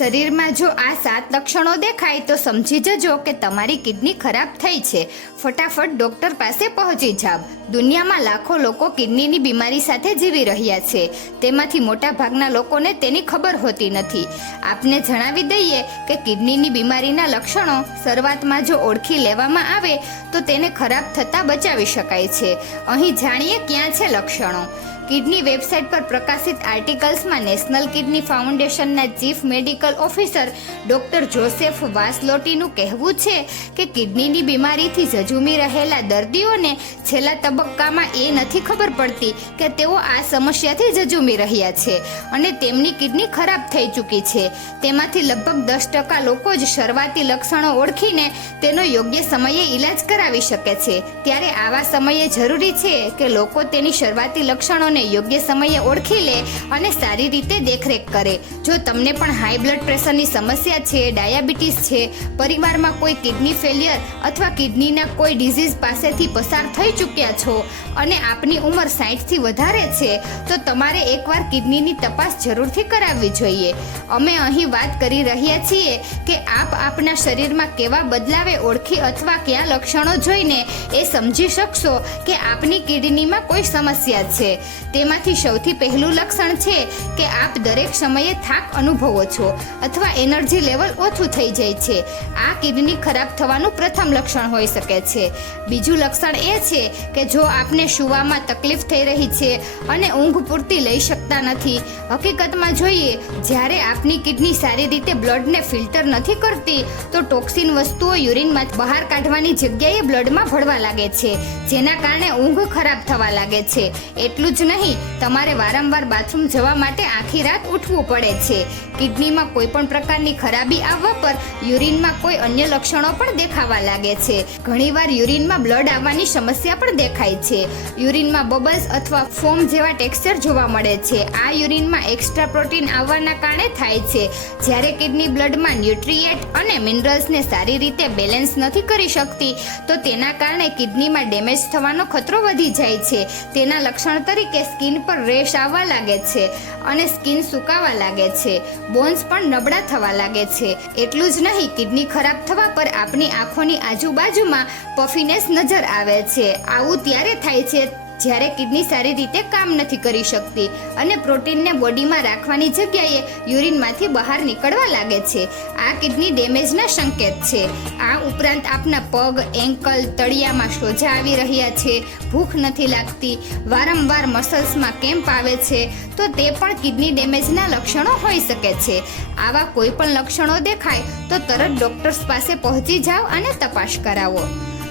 શરીરમાં જો આ સાત લક્ષણો દેખાય તો સમજી જજો કે તમારી કિડની ખરાબ થઈ છે. ફટાફટ ડોક્ટર પાસે પહોંચી જાવ. દુનિયામાં લાખો લોકો કિડનીની બીમારી સાથે જીવી રહ્યા છે. તેમાંથી મોટા ભાગના લોકોને તેની ખબર હોતી નથી. આપને જણાવી દઈએ કે કિડનીની બીમારીના લક્ષણો શરૂઆતમાં જો ઓળખી લેવામાં આવે તો તેને ખરાબ થતાં બચાવી શકાય છે. અહીં જાણીએ ક્યાં છે લક્ષણો. કિડની વેબસાઇટ પર પ્રકાશિત આર્ટિકલ્સમાં નેશનલ કિડની ફાઉન્ડેશનના chief medical officer doctor Joseph વાસલોટીનું કહેવું છે કે કિડનીની બીમારીથી ઝઝૂમી રહેલા દર્દીઓને છેલ્લા તબક્કામાં એ નથી ખબર પડતી કે તેઓ આ સમસ્યાથી ઝઝૂમી રહ્યા છે અને તેમની કિડની ખરાબ થઈ ચૂકી છે. તેમાંથી લગભગ દસ ટકા લોકો જ શરૂઆતી લક્ષણો ઓળખીને તેનો યોગ્ય સમયે ઈલાજ કરાવી શકે છે. ત્યારે આવા સમયે જરૂરી છે કે લોકો તેની શરૂઆતી લક્ષણોને યોગ્ય સમયે ઓળખી લે અને સારી રીતે દેખરેખ કરે. જો તમને પણ હાઈ બ્લડ પ્રેશરની સમસ્યા છે, ડાયાબિટીસ છે, પરિવારમાં કોઈ કિડની ફેલિયર અથવા કિડનીના કોઈ ડિઝીઝ પાસેથી પસાર થઈ ચૂક્યા છો અને આપની ઉંમર સાઠથી વધારે છે, તો તમારે એકવાર કિડનીની તપાસ જરૂરથી કરાવવી જોઈએ. અમે અહીં વાત કરી રહ્યા છીએ કે આપ આપના શરીરમાં કેવા બદલાવે ઓળખી અથવા કયા લક્ષણો જોઈને એ સમજી શકશો કે આપની કિડનીમાં કોઈ સમસ્યા છે. તેમાંથી સૌથી પહેલું લક્ષણ છે કે આપ દરેક સમયે થાક અનુભવો છો અથવા એનર્જી લેવલ ઓછું થઈ જાય છે. આ કિડની ખરાબ થવાનું પ્રથમ લક્ષણ હોઈ શકે છે. બીજું લક્ષણ એ છે કે જો આપને સૂવામાં તકલીફ થઈ રહી છે અને ઊંઘ પૂરતી લઈ શકતા નથી. હકીકતમાં જોઈએ, જ્યારે આપની કિડની સારી રીતે બ્લડને ફિલ્ટર નથી કરતી, તો ટોક્સિન વસ્તુઓ યુરિનમાં બહાર કાઢવાની જગ્યાએ બ્લડમાં ભળવા લાગે છે, જેના કારણે ઊંઘ ખરાબ થવા લાગે છે. એટલું જ નહીં તમારે વારંવાર બાથરૂમ જવા માટે આખી રાત ઉઠવું પડે છે. કિડનીમાં કોઈ પણ પ્રકારની ખરાબી આવવા પર યુરિનમાં કોઈ અન્ય લક્ષણો પણ દેખાવા લાગે છે. ઘણીવાર યુરિનમાં બ્લડ આવવાની સમસ્યા પણ દેખાય છે. યુરિનમાં બબલ્સ અથવા ફોમ જેવા ટેક્સચર જોવા મળે છે. આ યુરિનમાં એક્સ્ટ્રા પ્રોટીન આવવાના કારણે થાય છે. જ્યારે કિડની બ્લડમાં ન્યુટ્રીએટ અને મિનરલ્સને સારી રીતે બેલેન્સ નથી કરી શકતી, તો તેના કારણે કિડનીમાં ડેમેજ થવાનો ખતરો વધી જાય છે. તેના લક્ષણ તરીકે સ્કિન પર રેશ આવવા લાગે છે અને સ્કિન સુકાવા લાગે છે. બોન્સ પણ નબળા થવા લાગે છે. એટલું જ નહીં, કિડની ખરાબ થવા પર આપની આંખોની આજુબાજુમાં પફીનેસ નજર આવે છે. આવું ત્યારે થાય છે જ્યારે કિડની સારી રીતે કામ નથી કરી શકતી અને પ્રોટીનને બોડીમાં રાખવાની જગ્યાએ યુરિનમાંથી બહાર નીકળવા લાગે છે. આ કિડની ડેમેજના સંકેત છે. આ ઉપરાંત આપના પગ એન્કલ તળિયામાં સોજા આવી રહ્યા છે, ભૂખ નથી લાગતી, વારંવાર મસલ્સમાં કેમ્પ આવે છે, તો તે પણ કિડની ડેમેજના લક્ષણો હોઈ શકે છે. આવા કોઈ પણ લક્ષણો દેખાય તો તરત ડૉક્ટર્સ પાસે પહોંચી જાઓ અને તપાસ કરાવો.